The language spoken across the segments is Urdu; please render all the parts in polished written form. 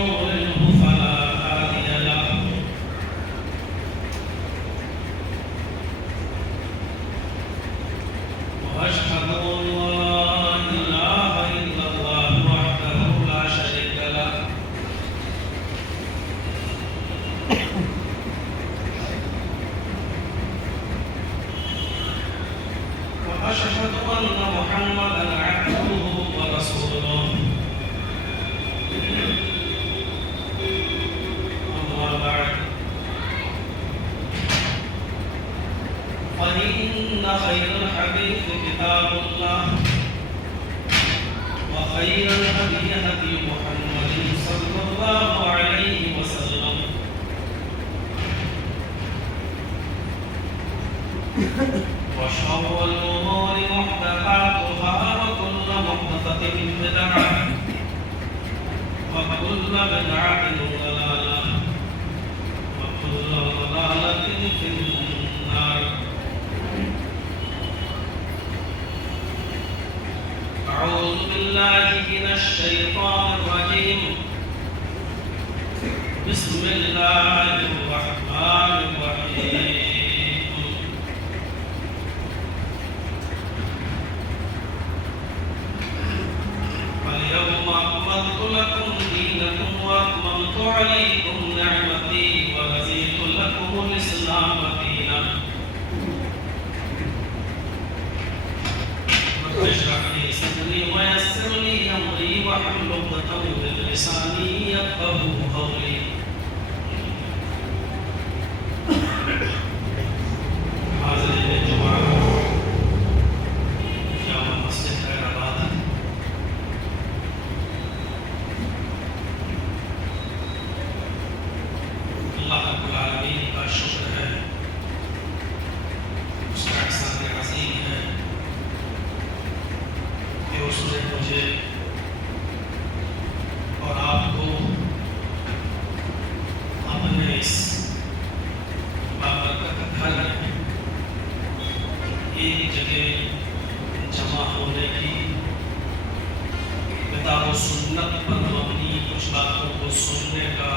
يضلله فلا هادي له وأشهد أن لا إله إلا الله وحده لا شريك له وأشهد أن محمدا عبده ورسوله أما بعد فإن خير الحديث كتاب الله وخير الهدي هدي محمد صلى الله عليه وسلم وشر الأمور محدثاتها وكل محدثة بدعة وكل بدعة ضلالة وكل ضلالة في النار. أعوذ بالله من الشيطان الرجيم. بسم الله الرحمن الرحيم. اليوم أكملت لكم دينكم وأتممت عليكم نعمتي ورضيت لكم الإسلام دينا. رب اشرح لي صدري ويسر لي أمري واحلل عقدة من لساني يفقهوا قولي. حاضرین جماعت جامع مسجد حیدرآباد اللہ رب العالمین کا شکر ہے، اس کا احسان عظیم ہے کہ اس نے مجھے اور آپ کو اپنے اس بابرکت گھر میں ایک جگہ جمع ہونے کی، کتاب و سنت پر مبنی کچھ باتوں کو سننے کا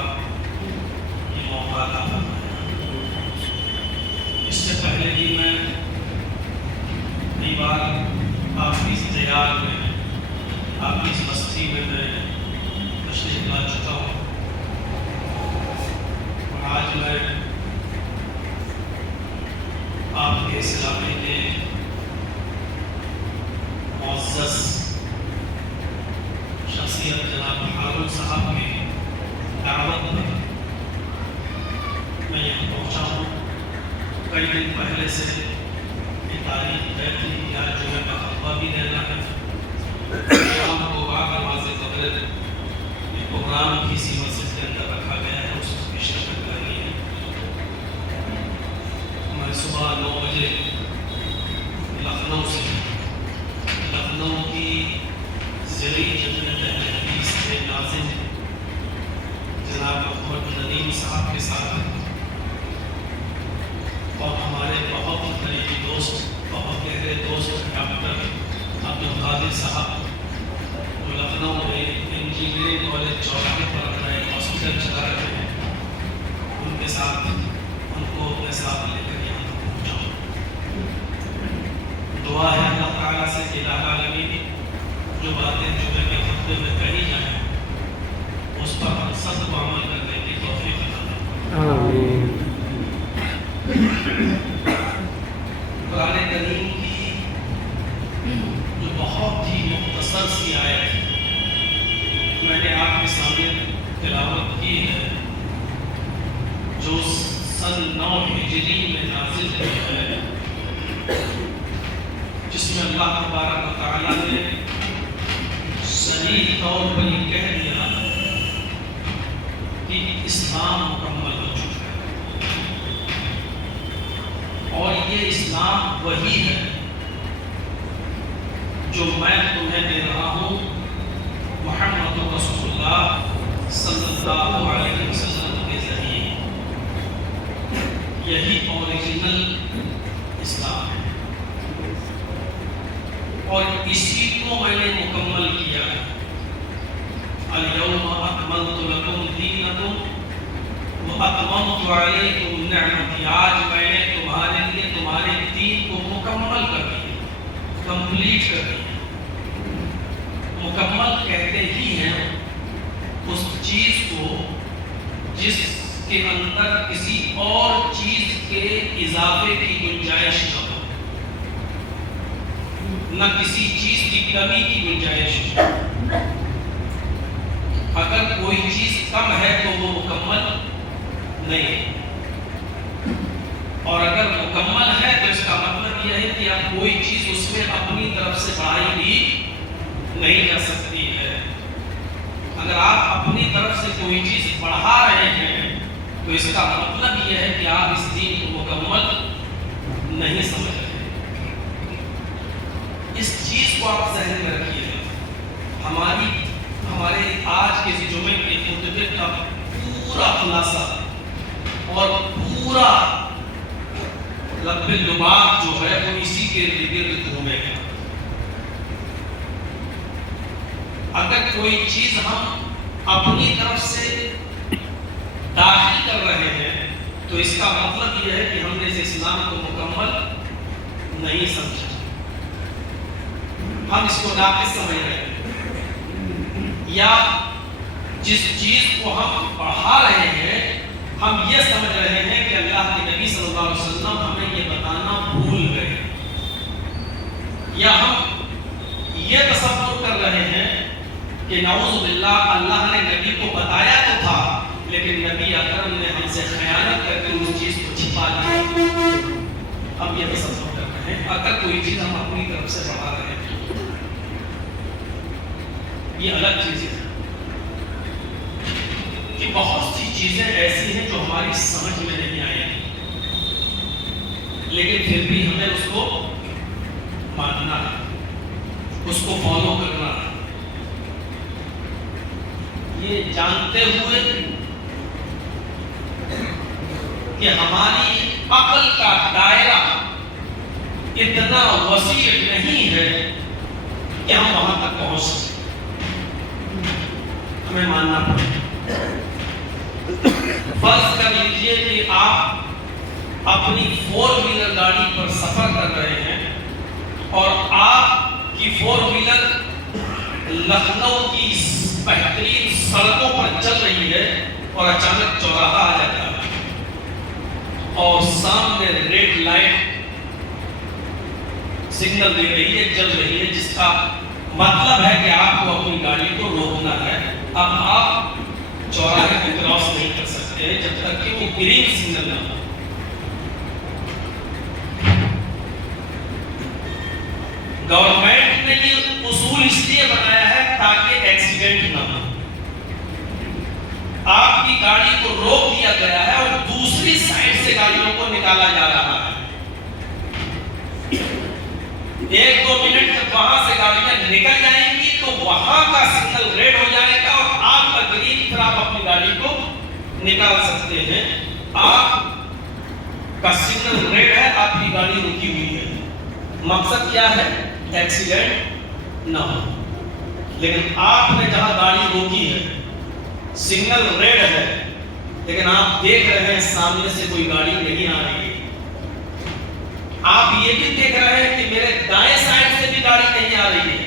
موقع عطا فرمایا۔ اس سے پہلے بھی میں کئی بار آپ کی دیار میں، آپ کی بستی میں تشریف لا چکا ہوں، اور آج میں آپ کے اس علاقے کے معزز شخصیت جناب ہارون صاحب کی دعوت پر میں یہاں پہنچا ہوں۔ کئی دن پہلے سے یہ تاریخ طے تھی کہ آج جو ہے میں خطبہ بھی دینا ہے، شام کو بعد نماز مغرب یہ پروگرام کسی مسجد کے اندر رکھا گیا ہے، اس کی شرکت کرنی ہے۔ میں صبح 9 بجے لکھنؤ کی زرعی جمعیت اہل حدیث کے ناظم جناب محمد ندیم صاحب کے ساتھ اور ہمارے بہت قریبی دوست، بہت گہرے دوست ڈاکٹر عبدالقادر صاحب جو لکھنؤ میں انجینئرنگ کالج چوراہے پر اپنا ایک ہاسپٹل چلا رہے ہیں، ان کے ساتھ ان کو اپنے ساتھ لے کر یہاں پہنچا ہوں۔ دعا ہے اللہ تعالیٰ سے کہ الہ العالمین جو باتیں جمعے کے خطبے میں کہی جائیں اس پر ہم سب کو عمل کرنے کی توفیق عطا فرمائے۔ آمین۔ قرآن کریم کی جو بہت ہی مختصر سی آیت میں نے آپ کے سامنے تلاوت کی ہے، جو سن 9 ہجری میں نازل ہوئی ہے، جس میں اللہ تبارک و تعالیٰ نے صریح طور پر یہ کہہ دیا کہ اسلام مکمل ہو چکا ہے، اور یہ اسلام وہی ہے جو میں تمہیں دے رہا ہوں محمد رسول اللہ صلی اللہ علیہ وسلم کے ذریعے۔ یہی اوریجنل اسلام ہے، اور اسی کو میں نے مکمل کیا ہے۔ اليوم اکملت لکم دینکم واتممت علیکم نعمتی، آج میں نے تمہارے لیے تمہارے دین کو مکمل کر دیا، کمپلیٹ کر دیا۔ مکمل کہتے ہی ہیں اس چیز کو جس کے اندر کسی اور چیز کے اضافے کی گنجائش نہ ہو، نہ کسی چیز کی کمی کی گنجائش ہو۔ اگر کوئی چیز کم ہے تو وہ مکمل نہیں ہے، اور اگر مکمل ہے تو اس کا مطلب یہ ہے کہ اب کوئی چیز اس میں اپنی طرف سے بڑھائی بھی نہیں جا سکتی ہے۔ اگر آپ اپنی طرف سے کوئی چیز بڑھا رہے ہیں تو اس کا مطلب یہ ہے کہ آپ اس دین کو مکمل نہیں سمجھ رہے۔ اس چیز کو آپ ذہن میں رکھیے۔ ہمارے آج کے جمعے کے خطبے کا پورا خلاصہ اور پورا لب لباب جو ہے وہ اسی کے گرد گھومے گا۔ اگر کوئی چیز ہم اپنی طرف سے داخل کر رہے ہیں تو اس کا مطلب یہ ہے کہ ہم نے اس اسلام کو مکمل نہیں سمجھا، ہم اس کو ناقص سمجھ رہے ہیں، یا جس چیز کو ہم پڑھا رہے ہیں ہم یہ سمجھ رہے ہیں کہ اللہ کے نبی صلی اللہ علیہ وسلم ہمیں یہ بتانا بھول گئے، یا ہم یہ تصور کر رہے ہیں کہ نعوذ باللہ اللہ نے نبی کو بتایا تو تھا لیکن نبی اکرم نے ہم سے خیانت کر کے اس چیز کو چھپا لیا۔ ہم یہ تصور کر رہے ہیں اگر کوئی چیز ہم اپنی طرف سے پڑھا رہے ہیں، یہ الگ چیز ہے کہ بہت سی چیزیں ایسی ہیں جو ہماری سمجھ میں نہیں آئی لیکن پھر بھی ہمیں اس کو ماننا ہے، اس کو فالو کرنا ہے، یہ جانتے ہوئے کہ ہماری عقل کا دائرہ اتنا وسیع نہیں ہے کہ ہم وہاں تک پہنچ سکیں، ہمیں ماننا پڑے۔ فرض کر لیجئے کہ آپ اپنی 4 ویلر گاڑی پر سفر کر رہے ہیں اور آپ کی 4 ویلر لکھنؤ کی بہترین سڑکوں پر چل رہی ہے اور اچانک چوراہا آ جاتا ہے اور سامنے ریڈ لائٹ سگنل دے رہی ہے، جل رہی ہے، جس کا مطلب ہے کہ آپ کو اپنی گاڑی کو روکنا ہے۔ اب آپ چوراہے کو کراس نہیں کر سکتے جب تک کہ وہ گرین سگنل نہ ہو۔ گورنمنٹ نے یہ اصول اس لیے بنایا ہے تاکہ ایکسیڈنٹ نہ ہو۔ آپ کی گاڑی کو روک دیا گیا ہے اور دوسری سائڈ سے گاڑیوں کو نکالا جا رہا ہے۔ 1-2 منٹ جب وہاں سے گاڑیاں نکل جائیں گی تو وہاں کا سگنل ریڈ ہو جائے گا اور آپ کا گرین، پھر آپ اپنی گاڑی کو نکال سکتے ہیں۔ آپ کا سگنل ریڈ ہے، آپ کی گاڑی رکی ہوئی ہے، مقصد کیا ہے؟ ایکسیڈنٹ نہ ہو۔ لیکن آپ نے جہاں گاڑی روکی ہے، سگنل ریڈ ہے، لیکن آپ دیکھ رہے ہیں سامنے سے کوئی گاڑی نہیں آ رہی ہے، آپ یہ بھی دیکھ رہے ہیں کہ میرے دائیں سائڈ سے بھی گاڑی نہیں آ رہی ہے،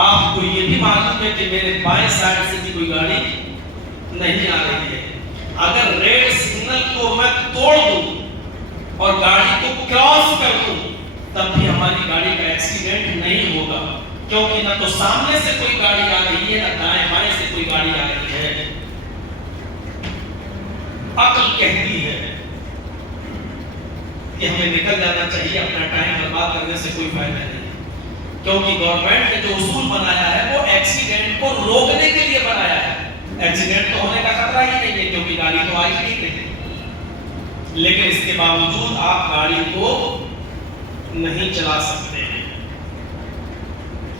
آپ کو یہ بھی معلوم ہے کہ میرے بائیں سائڈ سے بھی کوئی گاڑی نہیں آ رہی ہے۔ اگر ریڈ سگنل کو میں توڑ دوں اور گاڑی کو کراس کر دوں تب بھی ہماری گاڑی کا ایکسیڈنٹ نہیں ہوگا، کیونکہ نہ تو سامنے سے کوئی گاڑی آ رہی ہے، نہ دائیں بائیں سے کوئی گاڑی آ رہی ہے۔ عقل کہتی ہے کہ ہمیں نکل جانا چاہیے، اپنا ٹائم برباد کرنے سے کوئی فائدہ نہیں، کیونکہ گورنمنٹ نے جو اصول بنایا ہے وہ ایکسیڈنٹ کو روکنے کے لیے بنایا ہے۔ ایکسیڈنٹ تو ہونے کا خطرہ ہی نہیں ہے کیونکہ گاڑی تو آئی نہیں رہی، لیکن اس کے باوجود آپ گاڑی کو نہیں چلا سکتے ہیں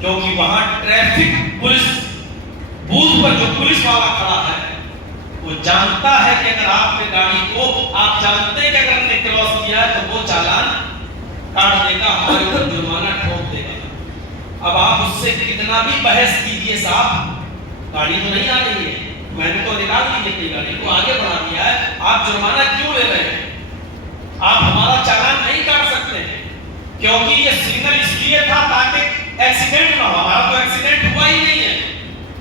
کیونکہ وہاں ٹریفک پولیس بوتھ پر جو پولیس والا کھڑا ہے وہ جانتا ہے کہ اگر آپ نے گاڑی کو، آپ جانتے ہیں کہ اگر ہم نے کراس کیا ہے تو وہ چالان کاٹ دے گا، ہمارے اوپر جرمانہ ٹھوک دے گا۔ اب آپ اس سے کتنا بھی بحث کیجیے صاحب، گاڑی تو نہیں آ رہی ہے، میں نے تو نکال دی اپنی گاڑی کو، آگے بڑھا دیا ہے، آپ جرمانہ کیوں لے رہے ہیں؟ آپ ہمارا چالان نہیں کاٹ سکتے کیونکہ یہ سگنل اس لیے تھا تاکہ ایکسیڈنٹ نہ ہو، ہمارا تو ایکسیڈنٹ ہوا ہی نہیں ہے۔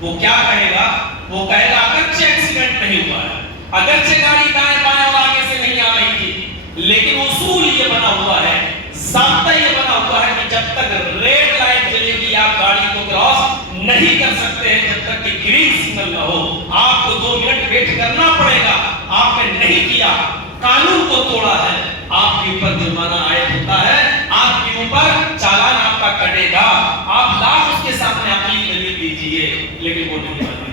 وہ کیا کہے گا؟ وہ کہے گا اگرچہ ایکسیڈنٹ نہیں ہوا ہے، اگرچہ گاڑی دائیں بائیں اور آگے سے نہیں آ رہی تھی، لیکن اصول یہ بنا ہوا ہے، ضابطہ یہ بنا ہوا ہے کہ جب تک ریڈ لائٹ جلے گی آپ گاڑی کو کراس نہیں کر سکتے ہیں جب تک کہ گرین سگنل نہ ہو۔ آپ کو 2 منٹ ویٹ کرنا پڑے گا، آپ نے نہیں کیا، قانون کو توڑا ہے، آپ کے اوپر جرمانہ عائد ہوتا ہے، آپ کے اوپر چالان آپ کا کٹے گا۔ آپ لاکھ اس کے سامنے عقلی دلیل دیجیے، لیکن وہ نہیں بنے،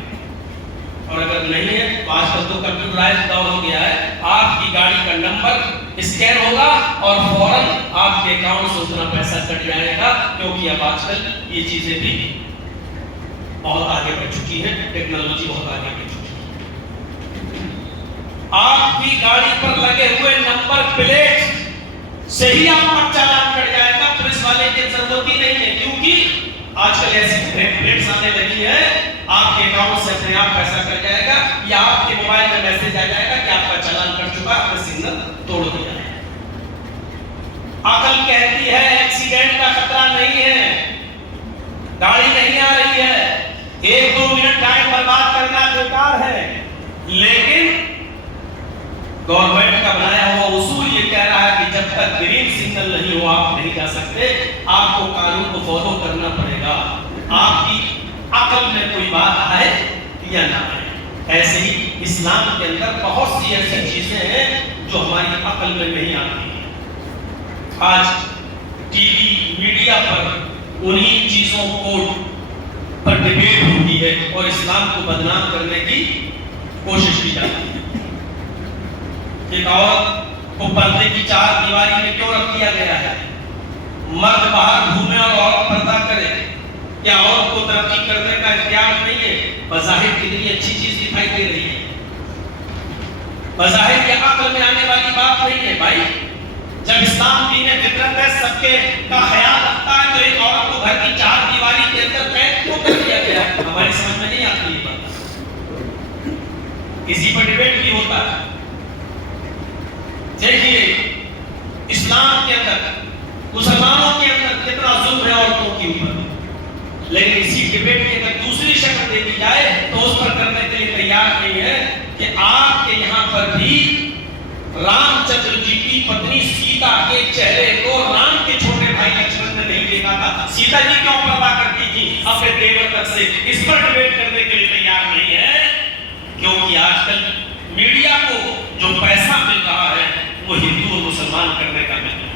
اور اگر نہیں ہے تو آج کل تو کمپیوٹرائز دور ہو گیا ہے، آپ کی گاڑی کا نمبر اسکین ہوگا اور فوراً آپ کے اکاؤنٹ سے اتنا پیسہ کٹ جائے گا، کیونکہ اب آج کل یہ چیزیں بھی بہت آگے بڑھ چکی ہے، ٹیکنالوجی بہت آگے بڑھ چکی ہے۔ آپ کی گاڑی پر لگے ہوئے نمبر پلیٹ سے ہی آپ کا چالان کٹ جائے گا، پولیس والے کی ضرورت ہی نہیں ہے، کیونکہ آج کل ایسی پلیٹس آنے لگی ہے، آپ کے اکاؤنٹ سے اپنے آپ پیسہ کٹ جائے گا، یا آپ کے موبائل میں میسج آ جائے گا کہ آپ کا چالان کٹ چکا، آپ نے سگنل توڑ دیا ہے۔ عقل کہتی ہے ایکسیڈنٹ کا خطرہ نہیں ہے، گاڑی نہیں آ رہی ہے، 1-2 منٹ ٹائم برباد کرنا بیکار ہے، لیکن گورنمنٹ کا بنایا ہوا اصول یہ کہہ رہا ہے کہ جب تک گرین سگنل نہیں ہو آپ نہیں جا سکتے، آپ کو قانون کو فالو کرنا پڑے گا، آپ کی عقل میں کوئی بات آئے یا نہ آئے۔ ایسے ہی اسلام کے اندر بہت سی ایسی چیزیں ہیں جو ہماری عقل میں نہیں آتی ہیں۔ آج ٹی وی میڈیا پر انہی چیزوں کو پر ڈیبیٹ ہوتی ہے اور اسلام کو بدنام کرنے کی کوشش کی جاتی ہے۔ ایک عورت کو پردے کی 4 دیواری میں کیوں رکھ دیا گیا ہے؟ مرد باہر گھومے اور عورت پردہ کرے، کیا عورت کو ترقی کرنے کا اختیار نہیں ہے؟ بظاہر کتنی اچھی چیز دکھائی دے رہی ہے، بظاہر یہ عقل میں آنے والی بات نہیں ہے بھائی۔ جب اسلام دین فطرت ہے، سب کے کا خیال رکھتا ہے، تو ایک عورت کو گھر کی 4 دیواری کے اندر قید کیوں کر دیا گیا ہے؟ ہماری سمجھ میں نہیں آتی یہ بات، اسی پر ڈیبیٹ بھی ہوتا ہے۔ دیکھیے اسلام کے اندر، مسلمانوں کے اندر کتنا ظلم ہے عورتوں کے اوپر، لیکن اسی ڈیبیٹ کی اگر دوسری شکل دے دی جائے تو اس پر کرنے کے لیے تیار نہیں ہے کہ آپ کے یہاں پر بھی رام چندر جی کی پتنی سیتا کے چہرے کو رام کے چھوٹے بھائی لکشمن نے نہیں دیکھا تھا، سیتا جی کیوں پردہ کرتی تھی اپنے دیور تک سے؟ اس پر ڈیبیٹ کرنے کے لیے تیار نہیں ہے، کیونکہ آج کل میڈیا کو جو پیسہ مل رہا ہے وہ ہندو اور مسلمان کرنے کا مل رہا ہے۔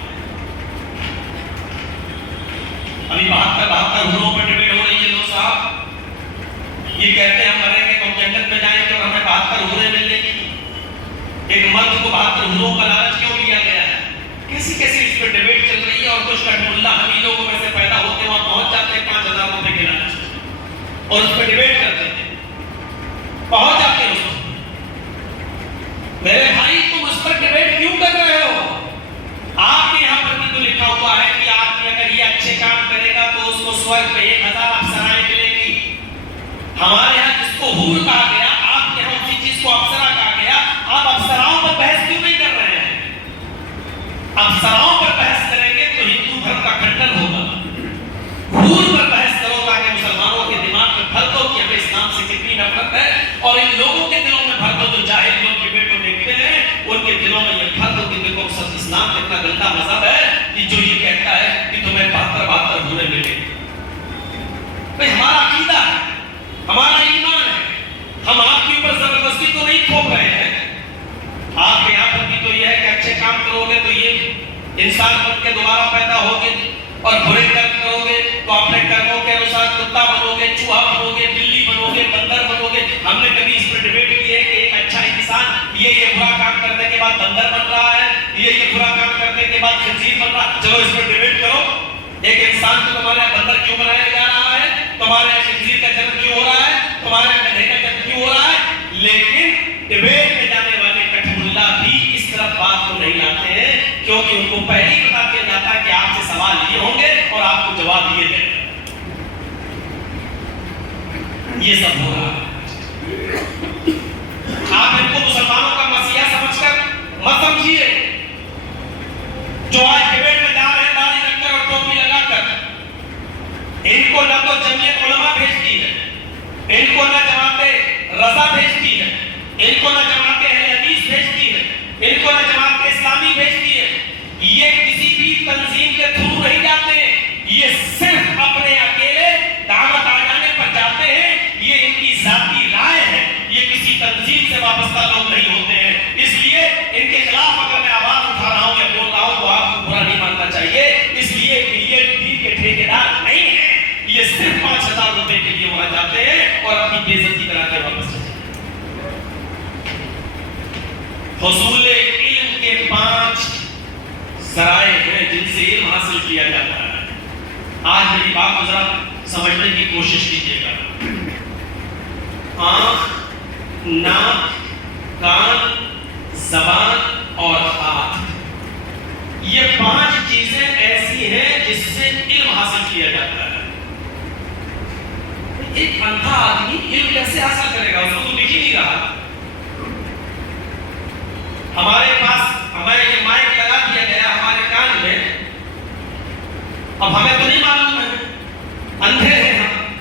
ابھی 72 ہندوؤں پر ڈیبیٹ ہو رہی ہے، دوست صاحب یہ کہتے ہیں ہم مریں گے تو ہم جنت میں جائیں گے اور ہمیں 72 ہندویں ملنے کی۔ ایک مرد کو 72 ہندوؤں کا لالچ کیوں دیا گیا ہے؟ کیسی کیسی اس پر ڈیبیٹ چل رہی ہے، اور کچھ کٹملہ ہم ہی لوگوں میں سے پیدا ہوتے ہیں، وہاں پہنچ جاتے ہیں 5000 روپے کے لالچ اور اس پر ڈیبیٹ کرتے ہیں، پہنچ جاتے ہیں اس پر۔ میرے بھائی تم اس پر ڈیبیٹ کیوں کر رہے ہو؟ آپ کے یہاں پر بھی تو لکھا ہوا ہے کہ آپ نے اگر یہ اچھے کام کرے گا تو اس کو سورگ میں 1000 افسرائیں ملیں گی۔ ہمارے یہاں جس کو حور کہا گیا، آپ کے یہاں اسی چیز کو افسرا کہا گیا، آپ افسراؤں پر بحث کیوں نہیں کر رہے ہیں؟ افسراؤں پر بحث کریں گے تو ہندو دھرم کا کھنڈن ہوگا، حور پر بحث کرو تاکہ مسلمانوں کے دماغ میں بھر دو کہ ہمیں اسلام سے کتنی نفرت ہے، اور ان لوگوں کے دلوں میں بھر دو جو جاہل لوگ ڈیبیٹ کو دیکھتے ہیں، ان کے دلوں میں یہ بھر دو کہ دیکھو اسلام کتنا گندا مذہب ہے کہ جو یہ کہتا ہے کہ تمہیں 72 ہندویں ملیں گے۔ بھئی ہمارا عقیدہ ہے، ہمارا ایمان ہے، ہم آپ کے اوپر زبردستی تو نہیں تھوپ رہے ہیں۔ آپ کے یہاں پر بھی تو یہ ہے کہ اچھے کام کرو گے تو یہ انسان بن کے دوبارہ پیدا ہوگے، اور برے کرم کرو گے تو اپنے کرموں کے انوسار کتا بنو گے، چوہا بنو گے، بلی بنو گے، بندر بنو گے۔ ہم نے کبھی اس پر ڈیبیٹ کی ہے کہ ایک اچھا انسان یہ برا کام کرنے کے بعد بندر بن رہا ہے، یہ برا کام کرنے کے بعد خنزیر بن رہا ہے؟ چلو اس پر ڈیبیٹ کرو، ایک انسان کو تمہارے بندر کیوں بنایا جا رہا ہے، تمہارے خنزیر کا جنم کیوں ہو رہا ہے، تمہارے گدھے کا جنم کیوں ہو رہا ہے؟ لیکن ڈیبیٹ میں جانے والے کٹھملہ بھی اس طرف بات کو نہیں لاتے ہیں، کیونکہ ان کو پہلے ہی بتا دیا جاتا ہے کہ آپ سے سوال یہ ہوں گے اور آپ کو جواب یہ دیں۔ یہ سب ہو رہا ہے. آپ ان کو مسلمانوں کا مسیحا سمجھ کر مت سمجھیے. جو آج ڈبیٹ میں جا رہے ہیں داڑھی رکھ کر اور ٹوپی لگا کر, ان کو نہ تو جمعیت علماء بھیجتی ہے, ان کو نہ جماعت رضا بھیجتی ہے, ان کو نہ جماعت اہل حدیث بھیجتی ہے, ان کو نہ جماعت اسلامی بھیجتی ہے. یہ کسی بھی تنظیم کے تھرو نہیں جاتے ہیں, یہ صرف اپنے اکیلے دعوت آ جانے پر جاتے ہیں. یہ ان کی ذاتی رائے ہے, یہ کسی تنظیم سے وابستہ لوگ نہیں ہوتے ہیں. اس لیے ان کے خلاف اگر میں آواز اٹھا رہا ہوں یا بول رہا ہوں تو آپ کو برا نہیں ماننا چاہیے, اس لیے کہ یہ دین کے ٹھیکیدار نہیں ہیں. یہ صرف 5,000 روپے کے لیے وہاں جاتے ہیں اور اپنی بے عزتی کرا کے واپس جاتے ہیں. حصول علم کے 5 ذرائع ہیں جن سے علم حاصل کیا جاتا ہے. آج میری بات کو ذرا سمجھنے کی کوشش کیجیے گا. آنکھ, ناک, کان, زبان اور ہاتھ, یہ 5 چیزیں ایسی ہیں جس سے علم حاصل کیا جاتا ہے. ایک اندھا آدمی علم کیسے حاصل کرے گا؟ اس کو تو دکھ ہی نہیں رہا. ہمارے پاس ہمیں یہ مائک لگا دیا گیا ہمارے کان میں, اب ہمیں تو نہیں معلوم ہے, اندھے ہیں ہم,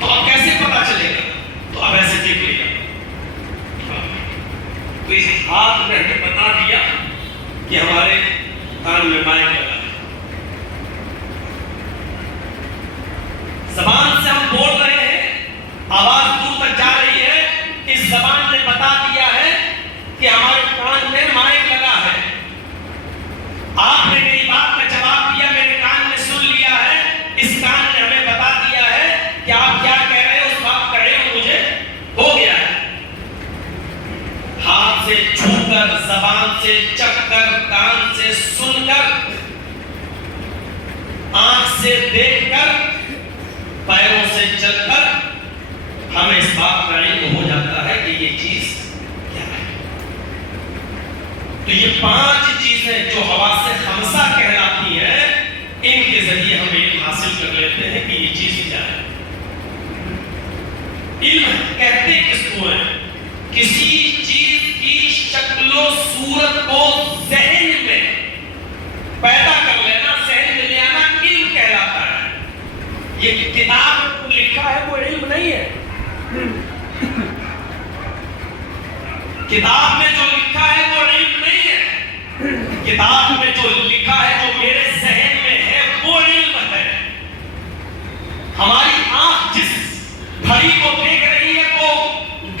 تو اب کیسے پتا چلے گا؟ تو اب ایسے دیکھ لے گا. تو اس ہاتھ نے ہمیں بتا دیا کہ ہمارے کان میں مائک لگا ہے. زبان سے ہم بول رہے ہیں, آواز دور تک جا رہی ہے, اس زبان نے بتا دیا ہے کہ ہمارے کان میں مائک لگا ہے. آپ نے میری بات کا جواب دیا, میرے کان میں سن لیا ہے, اس کان نے ہمیں بتا دیا ہے کہ آپ کیا کہہ رہے ہیں, اس بات کا علم مجھے ہو گیا ہے. ہاتھ سے چھو کر, زبان سے چکھ کر, کان سے سن کر, آنکھ سے دیکھ کر, پیروں سے چل کر ہمیں اس بات کا علم ہو جاتا ہے کہ یہ چیز کیا ہے. تو یہ 5 چیزیں جو حواس خمسہ کہلاتی ہیں, ان کے ذریعے ہم علم حاصل کر لیتے ہیں کہ یہ چیز کیا ہے. علم کہتے کس کو ہے؟ کسی چیز کی شکل و صورت کو ذہن میں پیدا کر لینا, ذہن میں لے آنا علم کہلاتا ہے. یہ کتاب میں لکھا ہے وہ علم نہیں ہے. کتاب میں جو لکھا ہے وہ علم نہیں ہے. کتاب میں جو لکھا ہے جو میرے ذہن میں ہے وہ علم ہے. ہماری آنکھ جس گھڑی کو دیکھ رہی ہے وہ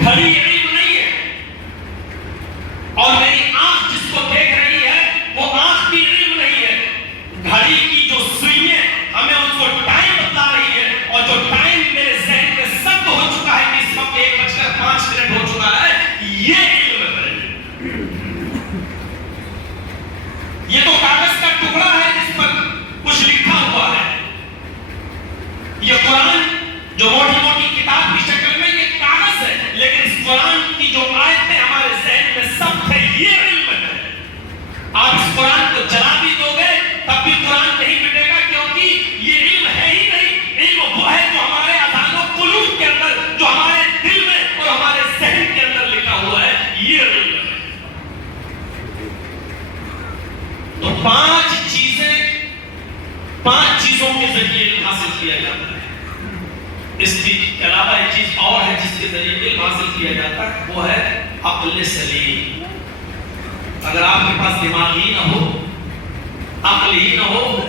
گھڑی علم نہیں ہے, اور میری آنکھ جس کو دیکھ رہی ہے وہ آنکھ بھی علم نہیں ہے. گھڑی کی جو سوئیاں ہمیں اس کو ٹائم بتا رہی ہے, اور جو ٹائم میرے ذہن میں سب ہو چکا ہے کہ اس وقت 1:05 ہو چکا ہے, یہ علم ہے. یہ تو کاغذ کا ٹکڑا ہے جس پر کچھ لکھا ہوا ہے. یہ قرآن جو موٹی موٹی کتاب کی شکل میں یہ کاغذ ہے, لیکن اس قرآن کی جو آیتیں ہمارے ذہن میں سب ہے, یہ علم ہے. آپ اس قرآن کو جلا بھی دو گے تب بھی قرآن نہیں مٹے گا, کیونکہ یہ علم ہے ہی نہیں. علم وہ ہے جو ہمارے اذہان و قلوب کے اندر, جو ہمارے دل میں اور ہمارے ذہن کے اندر لکھا ہوا ہے, یہ علم ہے. تو 5 چیزوں کے ذریعے علم حاصل کیا جاتا ہے. اس کے علاوہ ایک چیز اور ہے جس کے ذریعے علم حاصل کیا جاتا ہے, وہ ہے عقل سلیم. اگر آپ کے پاس دماغ ہی نہ ہو, عقل ہی نہ ہو,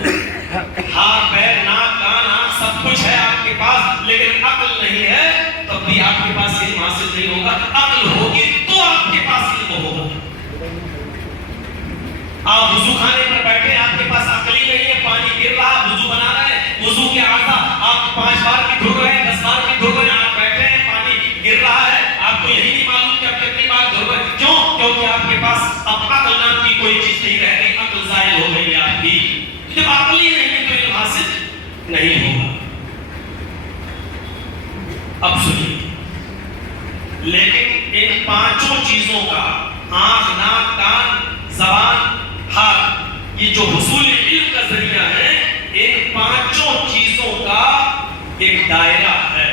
ہاتھ پیر ناک کان آنکھ سب کچھ ہے آپ کے پاس, لیکن عقل نہیں ہے, تب بھی آپ کے پاس علم حاصل نہیں ہوگا. عقل ہوگی تو آپ کے پاس علم ہوگا. آپ وضو خانے پر بیٹھے, آپ کے پاس عقل ہی نہیں ہے, پانی گر رہا, وضو بنا رہے ہیں, وضو کے اعضاء آپ 5 بار بھی دھل رہے ہیں, 10 بار بھی دھل رہے ہیں, آپ بیٹھے ہیں, پانی گر رہا ہے, آپ کو یہی نہیں معلوم کہ آپ کتنی بار دھل رہے ہیں. کیوں؟ کیونکہ آپ کے پاس اب عقل نام کی کوئی چیز نہیں رہ گئی, عقل زائل ہو گئی ہے آپ کی. جب عقل ہی نہیں ہے تو علم حاصل نہیں ہوگا. اب سنیے, لیکن ان 5 چیزوں کا, آنکھ ناک کان زبان ہاتھ, یہ جو حصول علم کا ذریعہ ہے, ان 5 چیزوں کا ایک دائرہ ہے.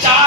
4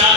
4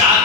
4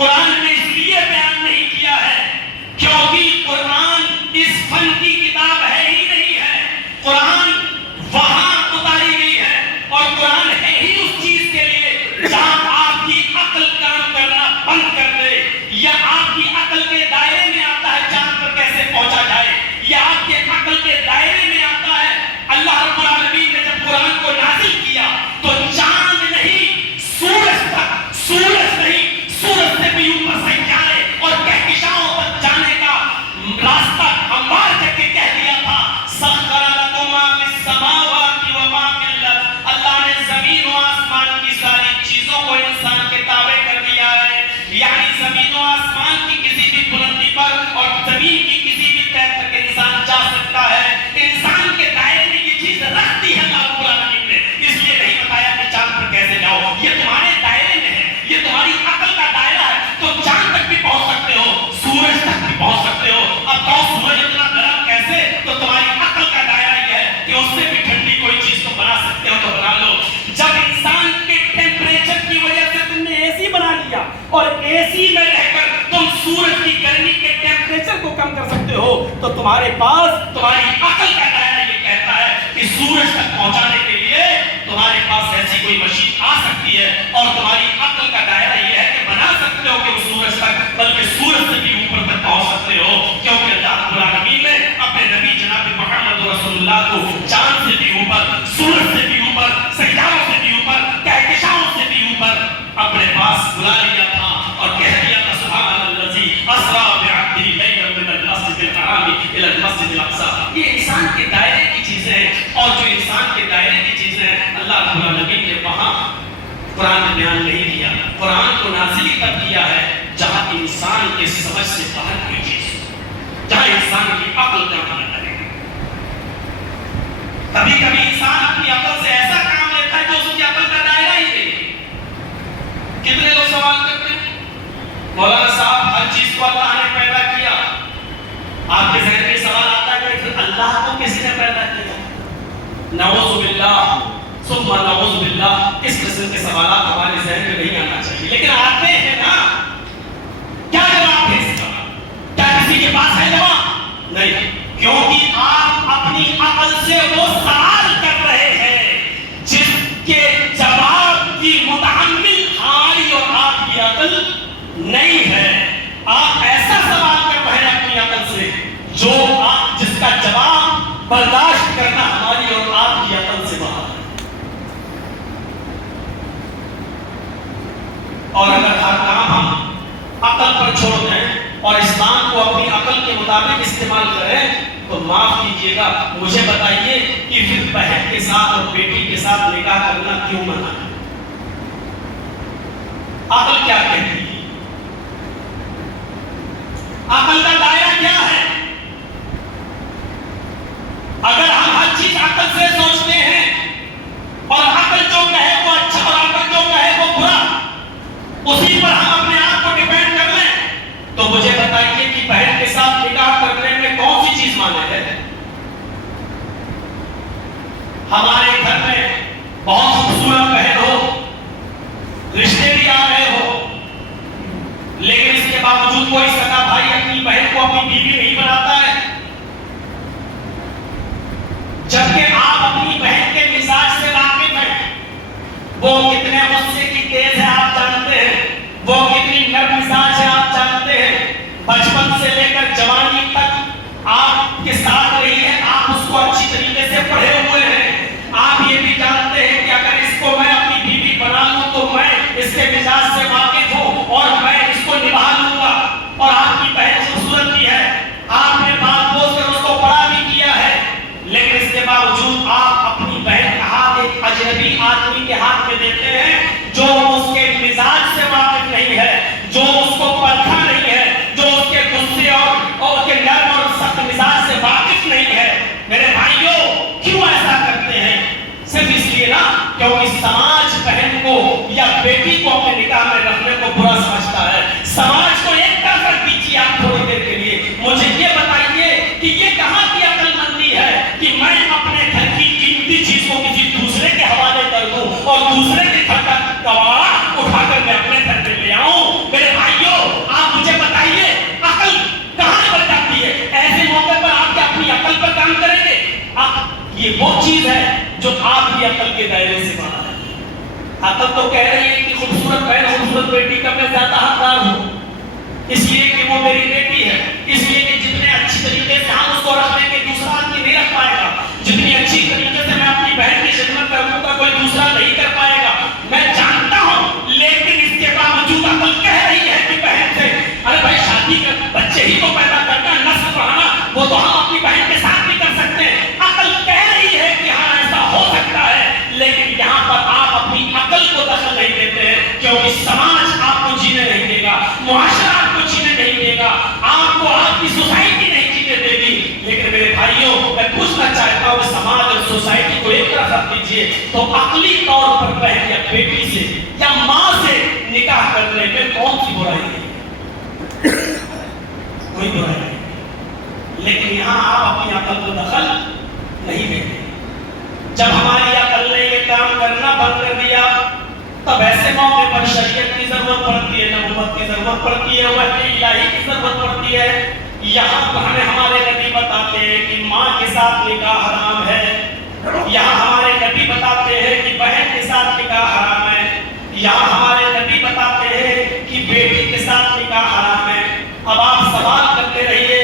قرآن نے اس لیے بیان نہیں کیا ہے کیونکہ قرآن اس فن کی کتاب ہے ہی نہیں ہے. قرآن وہاں اتاری گئی ہے اور قرآن ہے ہی اس چیز کے لیے جہاں آپ کی عقل کام کرنا بند کر دے، یا آپ کی عقل کے دائرے میں آتا ہے چاند پر کیسے پہنچا جائے، یا آپ کے عقل کے دائرے میں آتا ہے. اللہ رب العالمین نے جب قرآن کو نازل کیا تو چاند نہیں سورج تک، سورج نہیں سورج سے بھی اوپر سیارے اور کہکشاؤں تک جانے کا راستہ ہموار کر کے کہہ دیا تھا. سخر لکم ما فی السماوات و ما فی الارض، اللہ نے زمین و آسمان کی ساری چیزوں کو انسان کے تابع کر دیا ہے. یعنی زمین و آسمان کی کسی بھی بلندی پر اور زمین کی کسی بھی تہ تک انسان جا سکتا ہے. انسان کے دائرے میں یہ چیز رکھتی ہے اللہ رب العالمین نے، اس لیے نہیں بتایا کہ چاند پر کیسے جاؤ. یہ تمہارے دائرے میں ہے، یہ تمہاری عقل کا دائرہ ہے. تو چاند تک بھی پہنچ سکتے ہو، سورج تک بھی پہنچ سکتے ہو. اب تو سورج اتنا گرم کیسے؟ تو تمہاری عقل کا دائرہ یہ ہے کہ اس سے بھی ٹھنڈی کوئی چیز تو بنا سکتے ہو تو بنا لو. جب انسان کے ٹیمپریچر کی وجہ سے تم نے اے سی بنا لیا اور اے سی میں رہ کر تم سورج کی گرمی کے ٹیمپریچر کو کم کر سکتے ہو، تو تمہارے پاس تمہاری عقل کا دائرہ یہ کہتا ہے کہ سورج تک پہنچانے کے لیے تمہارے پاس ایسی کوئی مشین آ سکتی ہے، اور تمہاری عقل کا دائرہ یہ ہے کہ بنا سکتے ہو کہ وہ سورج تک، بلکہ سورج سے بھی اوپر تک پہنچ سکتے ہو. کیونکہ اللہ رب العالمین نے اپنے نبی جناب محمد رسول اللہ کو چاند سے بھی اوپر، سورج سے بھی اوپر، سیاروں سے بھی اوپر، کہکشاؤں سے بھی اوپر اپنے پاس بلا لیا تھا اور کہہ دیا تھا سبحان الذی اسریٰ بعبدہ لیلا من المسجد الحرام الی المسجد الاقصی. یہ انسان کے دائرے کی چیزیں ہیں، اور جو انسان کے دائرے کی چیزیں ہیں اللہ رب العالمین نے وہاں قرآن میں بیان نہیں کیا. قرآن کو نازل تب کیا ہے جہاں انسان کے سمجھ سے باہر کوئی چیز، جہاں انسان کی عقل کا مانا کرے. کبھی کبھی انسان اپنی عقل سے ایسا کام لیتا ہے جو اس کی عقل کا دائرہ ہی نہیں. کتنے لوگ سوال کرتے ہیں مولانا صاحب ہر چیز کو اللہ نے پیدا کیا، آپ کے ذہن میں سوال آتا ہے کہ اللہ کو کس نے پیدا کیا؟ نعوذ باللہ ثم نعوذ باللہ. اس قسم کے سوالات ہمارے ذہن میں نہیں آنا چاہیے، لیکن آتے ہیں نا. کیا جواب ہے اس کا؟ کیا کسی کے پاس ہے جواب؟ نہیں، کیونکہ آپ اپنی عقل سے وہ سوال کر رہے ہیں جس کے جواب کی متحمل ہماری اور آپ کی عقل نہیں ہے. آپ ایسا سوال کر رہے ہیں اپنی عقل سے جس کا جواب برداشت کرنا ہماری اور آپ کی عقل سے باہر ہے. اور اگر ہر کام ہم عقل پر چھوڑ دیں اور اسلام کو اپنی عقل کے مطابق استعمال کریں تو معاف کیجیے گا، مجھے بتائیے کہ پھر بہن کے ساتھ اور بیٹی کے ساتھ نکاح کرنا کیوں منع ہے؟ عقل کیا کہتی ہے؟ عقل کا دائرہ کیا ہے؟ اگر ہم ہر چیز عقل سے سوچتے ہیں اور عقل جو کہے وہ اچھا اور عقل جو کہے وہ برا، اسی پر ہم اپنے آپ کو ڈیپینڈ کر لیں، تو مجھے بتائیے کہ بہن کے ساتھ نکاح کرنے میں کون سی چیز مانے ہے؟ ہمارے گھر میں بہت خوبصورت بہن ہو، رشتے بھی آ رہے ہو، لیکن اس کے باوجود کوئی سگا بھائی اپنی بہن کو اپنی بیوی نہیں بناتا ہے، جبکہ آپ اپنی بہن کے مزاج سے واقف ہیں. وہ کتنے غصے کی تیز ہے آپ جانتے ہیں، وہ کتنی نرم مزاج ہے آپ جانتے ہیں. بچپن سے لے کر جوانی تک آپ کے ساتھ رہی ہے، آپ اس کو اچھی طریقے سے پڑھے ہوئے ہیں. آپ یہ بھی جانتے ہیں کہ اگر اس کو میں اپنی بیوی بنا لوں تو میں اس کے مزاج سے واقف ہوں اور میں اس کو نبھا لوں گا. اور آپ کی بہن خوبصورت بھی ہے، آپ نے بات بوجھ کر اس کو بڑا بھی کیا ہے، لیکن اس کے باوجود آپ اپنی بہن کا ہاتھ ایک اجنبی آدمی کے ہاتھ میں دیتے ہیں جو اس کے مزاج سے واقف نہیں ہے، جو اس کو پرکھا نہیں ہے، جو اس کے غصے اور اس کے نرم اور سخت مزاج سے واقف نہیں ہے. میرے بھائیوں کیوں ایسا کرتے ہیں؟ صرف اس لیے نا کیونکہ سماج بہن کو یا بیٹی کو اپنے نکاح عقل کے دائرے سے باہر ہے۔ عقل تو کہہ رہی ہے کہ خوبصورت بہن خوبصورت بیٹی کا میں زیادہ حقدار ہوں، اس لیے کہ وہ میری بیٹی ہے، اس لیے کہ جتنے اچھی طریقے سے ہم اس کو رکھ لیں گے دوسرا آدمی نہیں رکھ پائے گا، جتنی اچھی طریقے سے میں اپنی بہن کی خدمت کروں گا کوئی دوسرا نہیں کر پائے گا، میں جانتا ہوں، لیکن اس کے باوجود عقل کہہ رہی ہے کہ بہن سے ارے بھائی شادی کر، بچے ہی تو پیدا کرنا، نسل بڑھانا وہ تو ہم اپنی بہن کے ساتھ بھی کر سکتے ہیں۔ عقل کہہ رہی ہے کہ ہاں ایسا ہو سکتا ہے، لیکن یہاں پر آپ اپنی عقل کو دخل نہیں دیتے ہیں، کیونکہ سماج آپ کو جینے نہیں دے گا، معاشرہ آپ کو جینے نہیں دے گا، آپ کو آپ کی سوسائٹی نہیں جینے دے گی۔ لیکن میرے بھائیوں میں پوچھنا چاہتا ہوں سماج اور سوسائٹی کو ایک طرف رکھ دیجیے تو عقلی طور پر بہن یا بیٹی سے یا ماں سے نکاح کرنے میں کون سی برائی ہے؟ کوئی برائی نہیں، لیکن یہاں آپ اپنی عقل کو دخل نہیں دیتے۔ جب ہماری عقل نے یہ کام کرنا بند کر دیا تب ایسے موقع پر شریعت کی ضرورت پڑتی ہے، نبوت کی ضرورت پڑتی ہے، وحی الہی کی ضرورت پڑتی ہے۔ یہاں پر ہمیں ہمارے نبی بتاتے ہیں کہ ماں کے ساتھ نکاح حرام ہے، یہاں ہمارے نبی بتاتے ہیں کہ بہن کے ساتھ نکاح حرام ہے، یہاں ہمارے نبی بتاتے ہیں کہ بیٹی کے ساتھ نکاح حرام ہے۔ اب آپ سوال کرتے رہیے،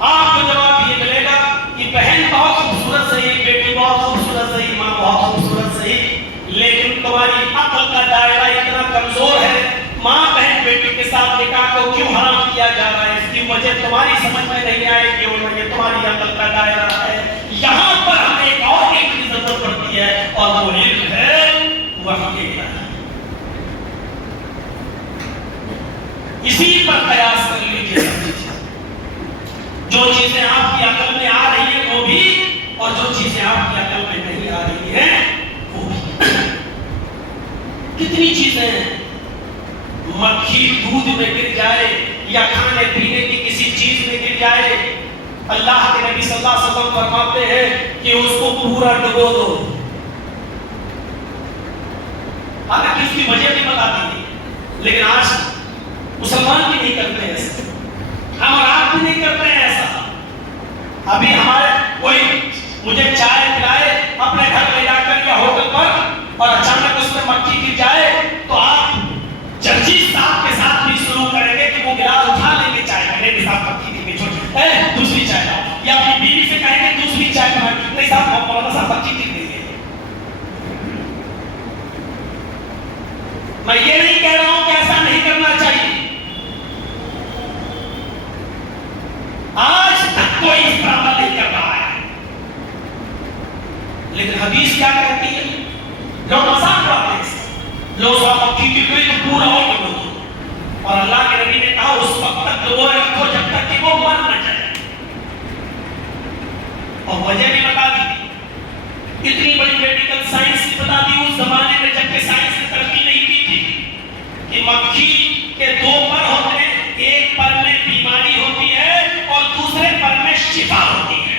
آپ کو جواب یہ ملے گا کہ بہن بہت خوبصورت صحیح، بیٹی بہت خوبصورت صحیح، ماں بہت خوبصورت صحیح، لیکن تمہاری عقل کا دائرہ اتنا کمزور ہے، ماں بہن بیٹی کے ساتھ نکاح کو کیوں حرام کیا جا رہا ہے، اس کی وجہ تمہاری سمجھ میں نہیں آئے گی، اور یہ تمہاری عقل کا دائرہ ہے۔ یہاں پر ہمیں ایک اور علم کی ضرورت پڑتی ہے، اور وہ علم ہے وحی الہی۔ اسی پر قیاس کر لیجیے، جو چیزیں آپ کی عقل میں آ رہی ہیں وہ بھی، اور جو چیزیں آپ کی عقل میں نہیں آ رہی ہیں وہ بھی۔ کتنی چیزیں ہیں، مکھی دودھ میں گر جائے یا کھانے پینے کی کسی چیز میں گر جائے، اللہ کے نبی صلی اللہ علیہ وسلم فرماتے ہیں کہ اس کو پورا ڈبو دو، حالانکہ اس کی وجہ بھی بتا دی، لیکن آج مسلمان بھی نہیں کرتے ایسا، ہم اور آپ بھی نہیں کرتے ہیں ایسا۔ ابھی ہمارے کوئی مجھے چائے پلائے اپنے گھر لے جا کر یا ہوٹل پر، اور اچانک اس میں مکھی گر جائے تو آپ جرجی صاحب کے ساتھ بھی شروع کریں گے کہ وہ گلاس اٹھا لیں گے چائے کا، نہیں صاحب مکھی گر گئی چھوڑ دوسری چائے لاؤ، یا اپنی بیوی سے کہیں گے دوسری چائے بنا، نہیں صاحب مولانا صاحب مکھی گر گئی ہے۔ میں یہ نہیں کہہ رہا ہوں کہ ایسا نہیں کرنا چاہیے، آج تک کوئی اس پر عمل نہیں کر رہا ہے، لیکن حدیث کیا کہتی ہے؟ لوگ مذاق اڑاتے ہیں، لوگ صاحب مکھی گر گئی تو پورا اور ڈبو دو، اور اللہ کے نبی نے کہا اس وقت تک ڈبوئے رکھو جب تک کہ وہ مر نہ جائے، اور وجہ بھی بتا دی، اتنی بڑی میڈیکل سائنس بھی بتا دی اس زمانے میں جبکہ سائنس نے ترقی نہیں کی تھی، کہ مکھی کے دو پر ہوتے ہیں، ایک پر میں بیماری ہوتی ہے اور دوسرے پر میں شفا ہوتی ہے۔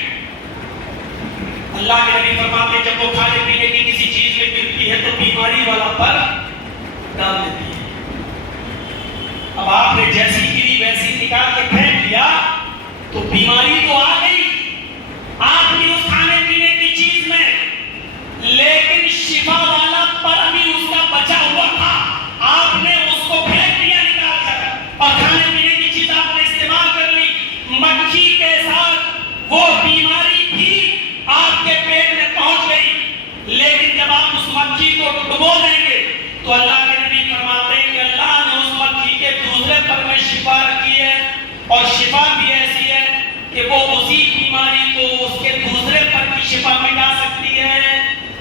اللہ کے نبی فرماتے ہیں جب وہ کھانے پینے کی کسی چیز میں گرتی ہے تو بیماری والا پر ڈال دیتی ہے۔ اب آپ نے جیسی گری ویسی نکال کے پھینک دیا تو بیماری تو آ گئی آپ کی اس کھانے پینے کی چیز میں، لیکن شفا والا پر ابھی اس کا بچا ہوا تھا، آپ نے اس کو پھینک دیا نکال کر، اور کھانے پینے کی چیز آپ نے استعمال کر لی، مکھی کے ساتھ وہ بیماری بھی آپ کے پیٹ میں پہنچ گئی، لیکن جب آپ اس مکھی کو ڈبو دیں گے تو اللہ کے نبی فرماتے ہیں کہ اللہ نے اس مکھی کے دوسرے پر میں شفا رکھی ہے، اور شفا بھی ایسی ہے کہ وہ اسی بیماری کو اس کے دوسرے پر کی شفا مٹا سکتی ہے۔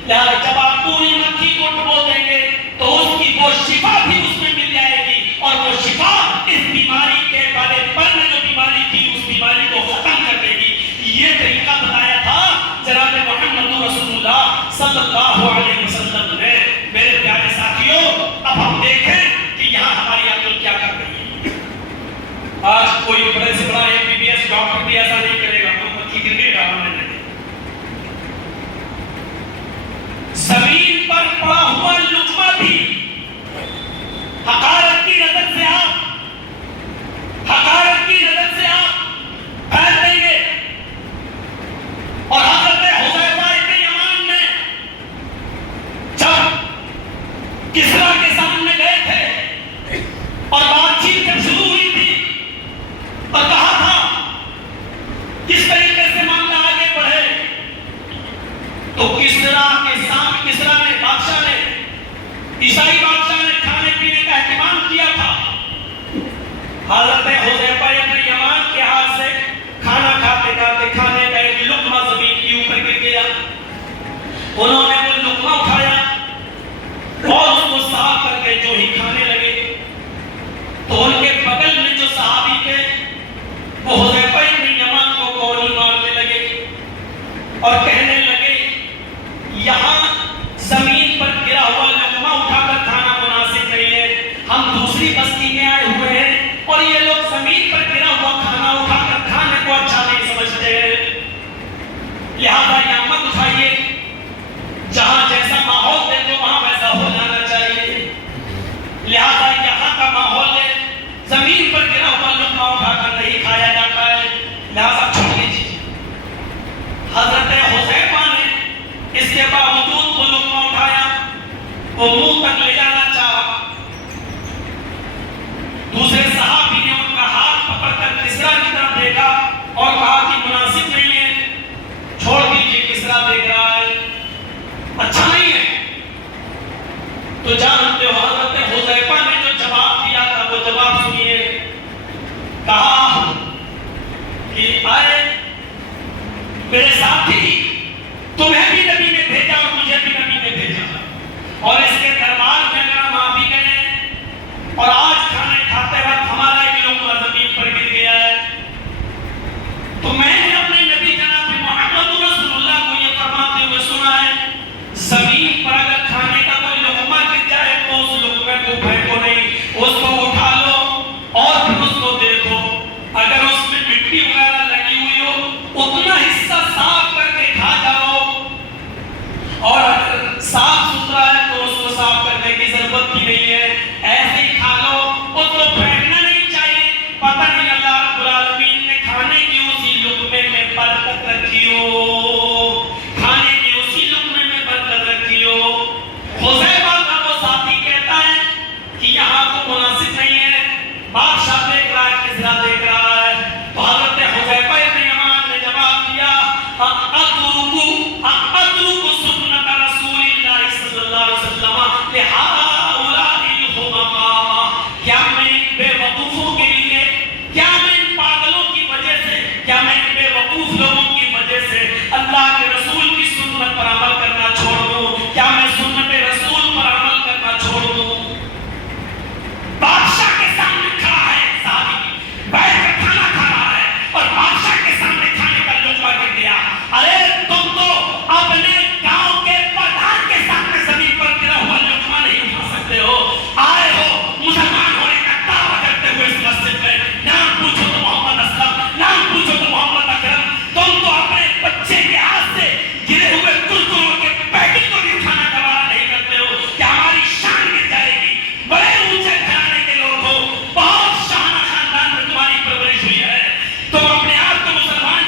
لہذا جب آپ پوری مکھی کو ڈبو دیں گے تو اس کی وہ شفا بھی اس میں مل جائے گی، اور وہ شفا اس بیماری کے بارے پر میں جو بیماری تھی اس بیماری کو ختم کر دے گی۔ یہ طریقہ بتایا تھا جناب محمد رسول اللہ صلی اللہ علیہ وسلم نے۔ میرے پیارے ساتھیوں، اب ہم دیکھیں کہ یہاں ہماری عقل کیا کر رہی ہے۔ آج کوئی بڑے سے بڑا MBBS ڈاکٹر بھی ایسا نہیں کرے اور کہنے لگے یہاں زمین پر گرا ہوا لقمہ اٹھا کر کھانا مناسب نہیں ہے، ہم دوسری بستی میں آئے ہوئے ہیں اور یہ لوگ زمین پر گرا ہوا کھانا اٹھا کر کھانے کو اچھا نہیں سمجھتے ہیں، لہذا یہ مت اٹھائیے، جہاں جیسا ماحول ہے تو وہاں ویسا ہو جانا چاہیے، لہذا یہاں کا ماحول ہے زمین پر گرا ہوا لقمہ اٹھا کر نہیں کھایا جاتا ہے، لہذا چھوڑ لیجیے۔ حضرت حذیفہ نے اس کے باوجود وہ لقمہ اٹھایا، وہ منہ تک لے جانا چاہا، دوسرے صحابی نے ان کا ہاتھ پکڑ کر کسرا کی طرف دیکھا اور کہا کہ مناسب نہیں ہے، چھوڑ دیجیے، کسرا دیکھ رہا ہے، اچھا نہیں ہے۔ تو جانتے ہو حضرت حذیفہ نے جو جواب دیا تھا وہ جواب سنیے، کہا کہ آئے میرے ساتھی، تمہیں بھی نبی نے بھیجا اور مجھے بھی نبی نے بھیجا، اور اس کے دربار میں اگر ہم آ بھی گئے اور آج کھانے کھاتے وقت ہمارا ایک لقمہ زمین پر گر گیا ہے، تو میں نے اپنے نبی جناب محمد رسول اللہ کو یہ فرماتے ہوئے سنا ہے، زمین پر اگر کھانے کا کوئی لقمہ گر جائے تو اس لقمے کو پھینکو نہیں، اس کو اٹھا لو اور پھر اس کو دیکھو، اگر اس میں مٹی وغیرہ لگی ہوئی ہو اتنا حصہ صاف کر کے کھا جاؤ، اور اگر صاف ستھرا ہے تو اس کو صاف کرنے کی ضرورت بھی نہیں ہے، ایسے ہی کھا لو، اس کو پھینکنا نہیں چاہیے، پتہ نہیں اللہ رب العالمین نے کھانے کی اسی لقمے میں برکت رکھی ہو، کھانے کی اسی لقمے میں برکت رکھی ہو۔ حذیفہ کا وہ ساتھی کہتا ہے کہ یہاں کو مناسب نہیں ہے، بادشاہ دیکھ رہا ہے، کسرا دیکھ رہا ہے، تو حضرت حذیفہ ابن یمان نے جواب دیا، اترک سنت رسول اللہ صلی اللہ علیہ وسلم لہؤلاء الحمقاء، کیا میں ان بے وقوفوں کے لیے، کیا میں ان پاگلوں کی وجہ سے، کیا میں ان بے وقوف لوگوں کی وجہ سے اللہ کے رسول کی سنت پر عمل کرنا چھوڑ دوں، کیا میں سنت رسول پر عمل کرنا چھوڑ دوں؟ بادشاہ کے سامنے کھڑا ہے صحابی، بیٹھ کر کھانا کھا رہا ہے اور بادشاہ کے سامنے کھانے کا لقمہ گر گیا، ارے تم تو اپنے گاؤں کے پردھان کے سامنے زمین پر گرا ہوا لقمہ نہیں اٹھا سکتے ہو، آئے ہو مسلمان ہونے کا دعویٰ کرتے ہوئے اس مسجد میں، نام پوچھو تو محمد اسلم، نام پوچھو تو محمد اکرم، تم تو اپنے بچے کے ہاتھ سے گرے ہوئے کرکروں کے پیکٹ کو بھی اٹھانا گوارا نہیں کرتے ہو، کہ ہماری شان گر جائے گی، بڑے اونچے گھرانے کے لوگ ہو، بہت شانہ خاندان میں تمہاری پرورش ہوئی ہے، تم اپنے آپ کو مسلمان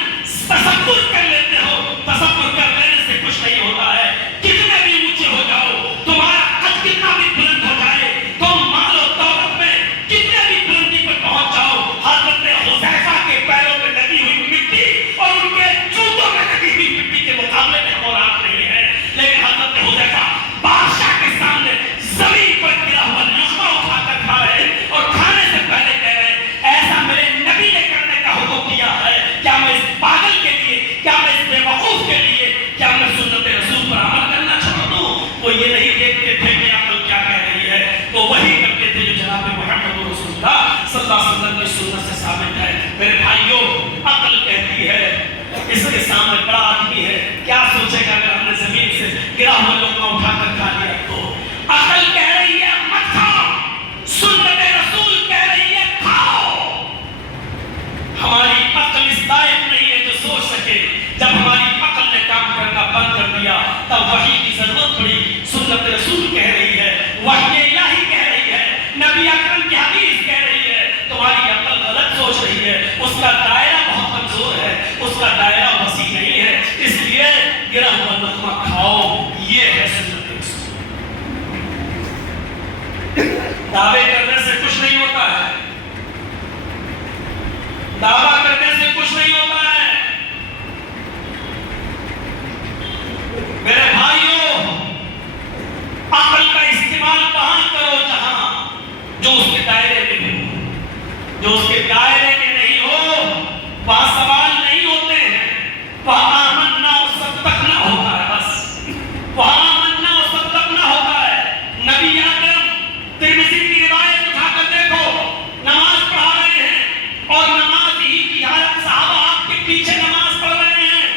تصور کر لیتے ہو، تصور کر لینے سے کچھ نہیں ہوتا ہے، کتنے بھی اونچے ہو جاؤ، تمہارا قد کتنا بھی بلند ہو جائے، تم مال و دولت میں کتنے بھی بلندی پر پہنچ جاؤ، حضرت حذیفہ کے پیروں میں لگی ہوئی مٹی اور ان کے جوتوں میں لگی ہوئی مٹی کے مقابلے میں خوراک نہیں ہے، لیکن حضرت حذیفہ بادشاہ کے سامنے زمین پر گرا ہوا لقمہ اٹھا کر کھا رہے اور کھانے سے پہلے کہہ رہے ایسا میرے نبی نے کرنے کا حکم دیا ہے، کیا میں اس پاگل کے لیے، کیا میں اس بے وقوف کے لیے، کیا میں سنت رسول پر عمل کرنا چھوڑ دوں؟ وہ یہ نہیں دیکھتے تھے کہ عقل کیا کہہ رہی ہے، وہ وہی کرتے تھے جو جناب محمد رسول اللہ صلی اللہ علیہ وسلم کی سنت سے ثابت ہے۔ میرے بھائیوں، عقل کہتی ہے اس کے سامنے بڑا آدمی ہے، کیا سوچے گا اگر ہم نے زمین سے گرا ہوا لقمہ اٹھا کر کھا لیا تو؟ عقل کہہ رہی ہے مت کھاؤ، سنت رسول کہہ رہی ہے کھاؤ۔ ہماری عقل اس لائق نہیں ہے جو سوچ سکے، جب ہماری عقل نے کام کرنا بند کر دیا تب وحی کی ضرورت پڑی، سنت رسول کہہ رہی ہے، وحی الہی کہہ رہی ہے، نبی اکرم کی حدیث کہہ رہی ہے، تمہاری عقل غلط سوچ رہی ہے، اس کا دائرہ بہت کمزور ہے، اس کا دائرہ وسیع نہیں ہے، اس لیے گرا ہوا لقمہ کھاؤ، یہ ہے سنت رسول۔ دعوے کرنے سے کچھ نہیں ہوتا ہے، دعویٰ کرنے سے کچھ نہیں ہوتا ہے، میرے بھائیوں، عقل کا استعمال وہاں کرو جہاں جو اس کے دائرے میں ہو، جو اس کے دائرے میں نہیں ہو وہاں سوال نہیں ہوتے ہیں، وہاں آمنا اور صدقنا ہوتا ہے، بس وہاں آمنا اور صدقنا ہوتا ہے۔ نبی اکرم ترمذی کی روایت اٹھا کر دیکھو، نماز پڑھا رہے ہیں اور نماز ہی کی حالت صحابہ آپ کے پیچھے نماز پڑھ رہے ہیں،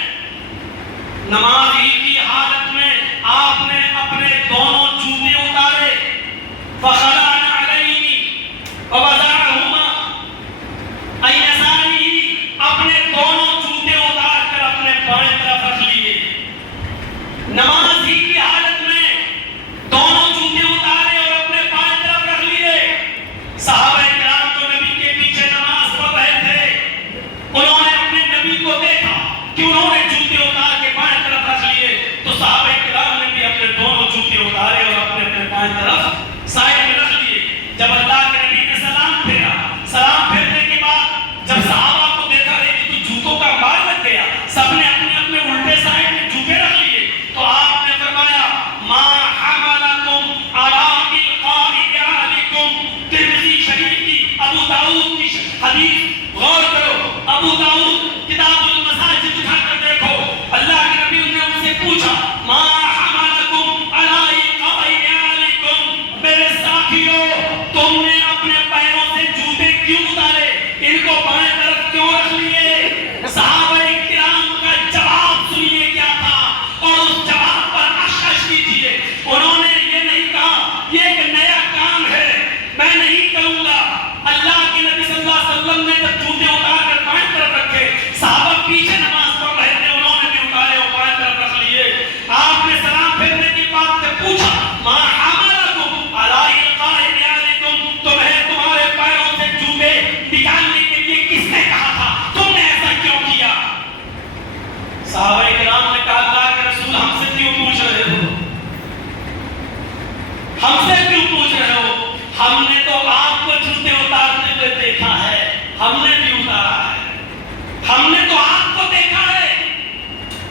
حدیث غور کرو، ابو داؤد کتاب المساجد اٹھا کر دیکھو، اللہ کے نبی نے ان سے پوچھا ما حملکم علی القاء نعالکم، میرے ساتھیوں تم نے اپنے پیروں سے جوتے کیوں اتارے، ان کو بائیں طرف کیوں رکھ لیے؟ صحابہ کرام کا جواب سنیے کیا تھا، اور اس جواب پر اشش کیجیے۔ انہوں نے یہ نہیں کہا یہ ایک نیا کام ہے میں نہیں کروں گا۔ اللہ کے نبی صلی اللہ علیہ وسلم نے جب جوتے اتار کر بائیں طرف رکھے، صحابہ پیچھے نماز پڑھ رہے تھے، انہوں نے بھی اتارے اور بائیں طرف رکھ لیے۔ آپ نے سلام پھیرنے کے بعد سے پوچھا ما حملکم علی القاء نعالکم، تمہیں تمہارے پیروں سے جوتے نکالنے کے لیے کس نے کہا تھا، تم نے ایسا کیوں کیا؟ صحابہ کرام نے کہا اللہ کے رسول ہم سے کیوں پوچھ رہے ہو، ہم سے کیوں پوچھ رہے ہو؟ ہم نے تو آپ کو جوتے اتارتے ہوئے دیکھا ہے، ہم نے بھی اتارا ہے، ہم نے تو آپ کو دیکھا ہے،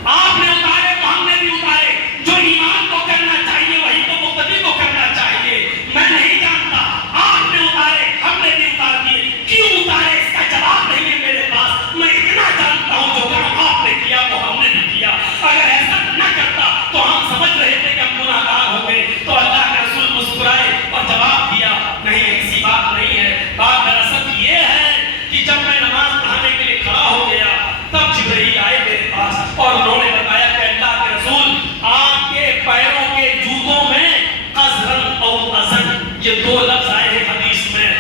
آپ نے اتارے تو ہم نے بھی اتارے۔ جو ایمان کو کرنا چاہیے وہی تو مقتدی کو کرنا چاہیے۔ میں نہیں جانتا، آپ نے اتارے ہم نے بھی اتار دیے، کیوں اتارے اس کا جواب نہیں ہے میرے پاس۔ میں اتنا جانتا ہوں جو کام آپ نے کیا وہ ہم نے بھی کیا، اگر ایسا نہ کرتا تو ہم سمجھ رہے تھے کہ ہم گناہ گار ہو گئے۔ تو اللہ کے رسول مسکرائے اور جواب دیا نہیں ایسی بات نہیں ہے، بات دراصل یہ ہے کہ جب میں نماز پڑھانے کے لیے کھڑا ہو گیا تب جبرائیل آئے میرے پاس اور انہوں نے بتایا کہ اللہ کے رسول آپ کے پیروں کے جوتوں میں قذرن اور اذن، یہ دو لفظ آئے ہیں حدیث میں،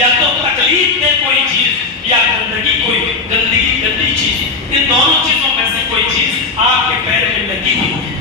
یا تو تکلیف دے کوئی چیز یا گندگی کوئی گندی چیز، ان دونوں چیزوں میں سے کوئی چیز آپ کے پیر میں لگی ہوئی ہے،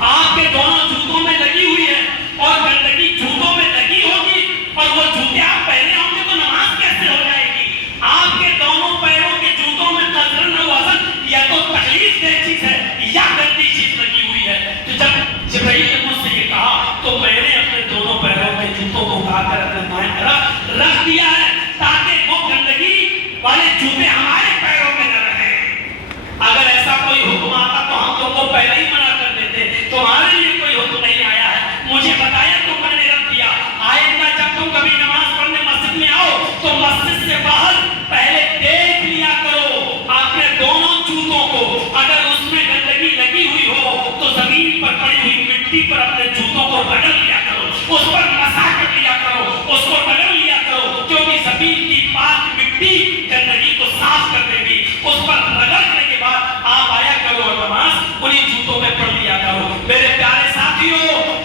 آپ کے دونوں جوتوں میں لگی ہوئی ہے، اور گندگی جوتوں میں لگی ہوگی اور وہ جوتے آپ پہنے ہوں گے تو نماز کیسے ہو جائے گی؟ آپ کے دونوں پیروں کے جوتوں میں قذرن و اذن یا تو تکلیف دہ چیز ہے یا گندی چیز لگی ہوئی ہے۔ تو جب جبرائیل نے مجھ سے یہ کہا تو میں نے اپنے دونوں پیروں کے جوتوں کو اٹھا کر اپنے بائیں طرف رکھ دیا ہے تاکہ وہ گندگی والے جوتے ہمارے پیروں میں نہ رہیں۔ اگر ایسا کوئی حکم آتا تو ہم تم کو پہلے ہی منع کر دیتے، تمہارے لیے کوئی حکم نہیں آیا ہے، مجھے بتایا تو میں نے رکھ دیا۔ آئندہ جب تم کبھی نماز پڑھنے مسجد میں آؤ تو مسجد سے باہر پہلے دیکھ لیا کرو اپنے دونوں جوتوں کو، اگر اس میں گندگی لگی ہوئی ہو تو زمین پر پڑی ہوئی مٹی پر اپنے جوتوں کو رگڑ لیا کرو، اس پر مسح کر لیا کرو، اس کو رگڑ لیا کرو، کیونکہ زمین کی پاک مٹی گندگی کو صاف کر دے گی۔ اس پر رگڑنے کے بعد آپ آیا کرو اور نماز انہیں جوتوں میں پڑھ لیا کرو۔ میرے پیارے ساتھیوں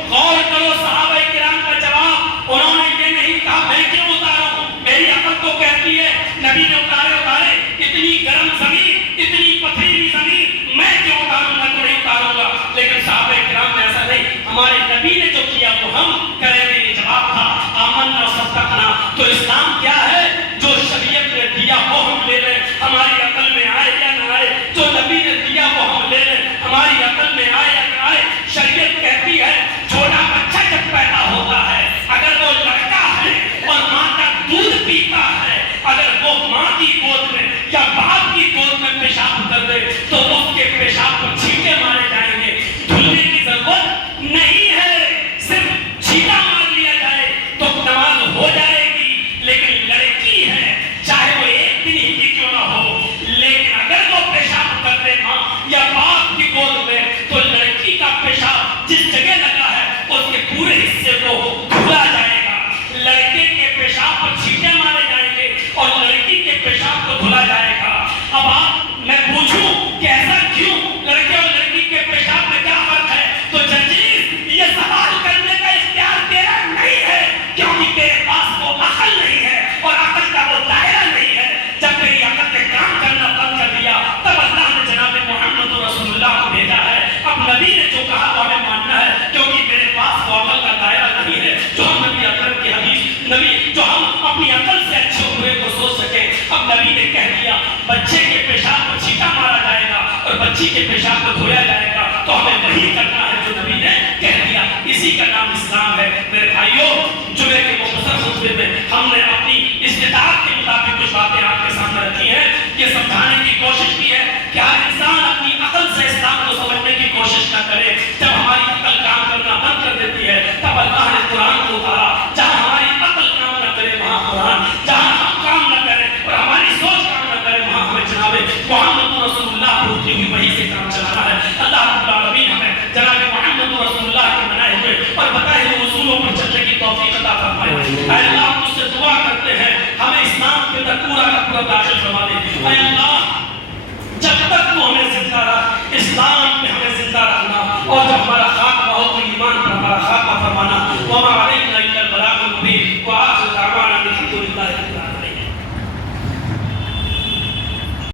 غور کرو صحابہ کرام کا جواب، انہوں نے یہ نہیں کہا میں کیوں اتاروں، میری عقل تو کہتی ہے نبی نے اتارے، اتنی گرم زمین اتنی پتھریلی زمین میں کیوں اتاروں، میں تو نہیں اتاروں گا۔ لیکن صحابہ کرام نے ایسا نہیں، ہمارے نبی نے جو کیا وہ ہم کریں گے، یہ جواب تھا آمنا و صدقنا۔ تو اسلام کیا ہے؟ جو شریعت نے دیا وہ ہم لے لیں، ہماری عقل میں آئے یا نہ آئے، جو نبی نے دیا وہ ہم لے لیں، ہماری عقل میں آئے یا نہ آئے۔ شریعت کہتی ہے چھوٹا بچہ جب پیدا ہوتا ہے اگر وہ لڑکا ہے اور ماں کا دودھ پیتا ہے، اگر وہ ماں کی گود میں یا باپ کی گود میں پیشاب کر دے تو اس کے پیشاب پر چھینٹے مارے جائیں گے، دھلنے کی ضرورت نہیں ہے، صرف چھینٹا مار لیا جائے تو نماز ہو جائے گی۔ لیکن لڑکی ہے چاہے وہ ایک دن ہی کی کیوں نہ ہو، لیکن اگر وہ پیشاب کر دے ماں یا باپ کی گود میں تو لڑکی کا پیشاب جس جگہ لگا ہے اس کے پورے حصے کو دھلا جائے گا، لڑکے کے پیشاب پر چھینٹے مارے جائیں گے اور لڑکی کے پیشاب کو دھلا جائے گا۔ اب آپ میں پوچھوں کہ ایسا کیوں، لڑکے اور لڑکی کے پیشاب میں کیا فرق ہے؟ تو ججیز یہ سوال کرنے کا اختیار تیرا نہیں ہے، کیونکہ تیرے پاس وہ عقل نہیں ہے اور عقل کا وہ دائرہ نہیں ہے۔ جب تیری عقل نے کام کرنا بند کر دیا تب اللہ نے جناب محمد رسول اللہ کو بھیجا ہے۔ اب نبی نے جو کہا وہ ہمیں ماننا ہے، کیونکہ میرے پاس وہ عقل کا دائرہ نہیں ہے جو ہم نبی اکرم کی حدیث نبی جو ہم اپنی عقل سے اچھے برے کو سوچ سکیں۔ اب نبی نے کہہ دیا بچے کے پیشاب پر چھینٹا مارا جائے گا اور بچی کے پیشاب کو دھویا جائے گا، تو ہمیں وہی کرنا ہے جو نبی نے کہہ دیا۔ اسی کا نام اسلام ہے۔ میرے بھائیوں جمعے کے مختصر خطبے میں ہم نے اپنی استطاعت کے مطابق کچھ باتیں آپ کے سامنے رکھی ہیں، یہ سمجھانے کی کوشش کی ہے کہ ہر انسان اپنی عقل سے اسلام کو سمجھنے کی کوشش نہ کرے۔ جب ہماری عقل کام کرنا بند کر دیتی ہے تب اللہ نے قرآن کو اتارا، جہاں ہماری عقل کام نہ کرے وہاں قرآن، جہاں ہم کام نہ کریں اور کو اب داخل فرما دے، اے اللہ